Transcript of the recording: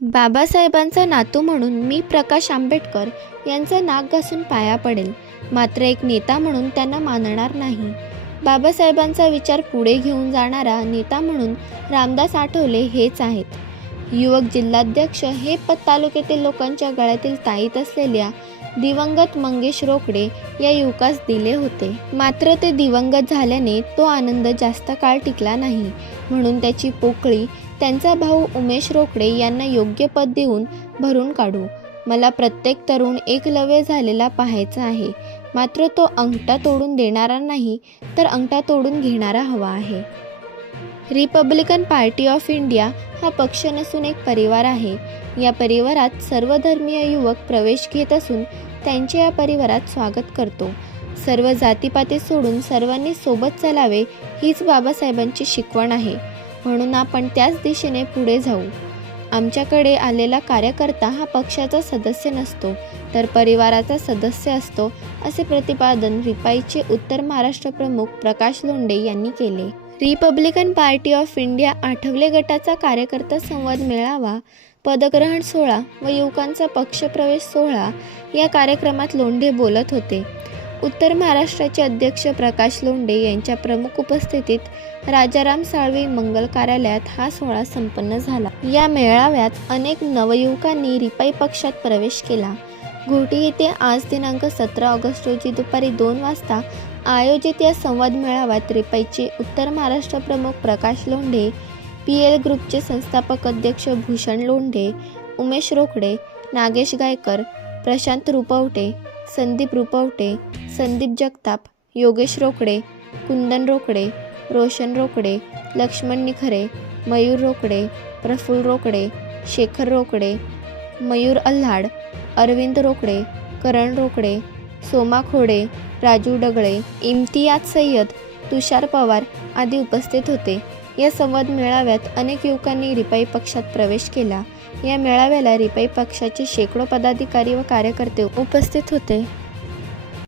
बाबासाहेबांचा नातू म्हणून मी प्रकाश आंबेडकर यांचं नाक घासून पाया पडेल. मात्र एक नेता म्हणून त्यांना मानणार नाही. बाबासाहेबांचा विचार पुढे घेऊन जाणारा नेता म्हणून रामदास आठवले हेच आहेत. युवक जिल्हाध्यक्ष हे पद तालुक्यातील लोकांच्या गळ्यातील ताईत असलेल्या दिवंगत मंगेश रोकडे या युवकास दिले होते. मात्र ते दिवंगत झाल्याने तो आनंद जास्त काळ टिकला नाही. म्हणून त्याची पोकळी त्यांचा भाऊ उमेश रोकडे यांना योग्य पद देऊन भरून काढू. मला प्रत्येक तरुण एकलव्य झालेला पाहायचा आहे. मात्र तो अंगठा तोडून देणारा नाही तर अंगठा तोडून घेणारा हवा आहे. रिपब्लिकन पार्टी ऑफ इंडिया हा पक्ष नसून एक परिवार आहे. या परिवारात सर्व धर्मीय युवक प्रवेश घेत असून त्यांचे या परिवारात स्वागत करतो. सर्व जातीपाती सोडून सर्वांनी सोबत चालावे हीच बाबासाहेबांची शिकवण आहे. म्हणून आपण त्याच दिशेने पुढे जाऊ. आमच्याकडे आलेला कार्यकर्ता हा पक्षाचा सदस्य नसतो तर परिवाराचा सदस्य असतो असे प्रतिपादन रिपाईचे उत्तर महाराष्ट्र प्रमुख प्रकाश लोंडे यांनी केले. Republican party of India Athawale गटाचा कार्यकर्ता संवाद मेळावा पदग्रहण सोहळा व युवकांचा पक्षप्रवेश सोहळा या कार्यक्रमात लोंढे बोलत होते. उत्तर महाराष्ट्राचे अध्यक्ष प्रकाश लोंढे यांच्या प्रमुख उपस्थितीत राजाराम साळवी मंगल कार्यालयात हा सोहळा संपन्न झाला. या मेळाव्यात अनेक नवयुवकांनी रिपाई पक्षात प्रवेश केला. घोटी येथे आज दिनांक सतरा ऑगस्ट रोजी दुपारी दोन वाजता आयोजित या संवाद मेळाव्यात रिपाईचे उत्तर महाराष्ट्र प्रमुख प्रकाश लोंढे पी एल ग्रुपचे संस्थापक अध्यक्ष भूषण लोंढे उमेश रोकडे नागेश गायकर प्रशांत रुपवटे संदीप रुपवटे संदीप जगताप योगेश रोकडे कुंदन रोकडे रोशन रोकडे लक्ष्मण निखरे मयूर रोकडे प्रफुल रोकडे शेखर रोकडे मयूर अल्हाड अरविंद रोकडे करण रोकडे सोमा खोडे राजू डगळे इम्तियाज सय्यद तुषार पवार आदी उपस्थित होते. या संवाद मेळाव्यात अनेक युवकांनी रिपाई पक्षात प्रवेश केला. या मेळाव्याला रिपाई पक्षाचे शेकडो पदाधिकारी व कार्यकर्ते उपस्थित होते.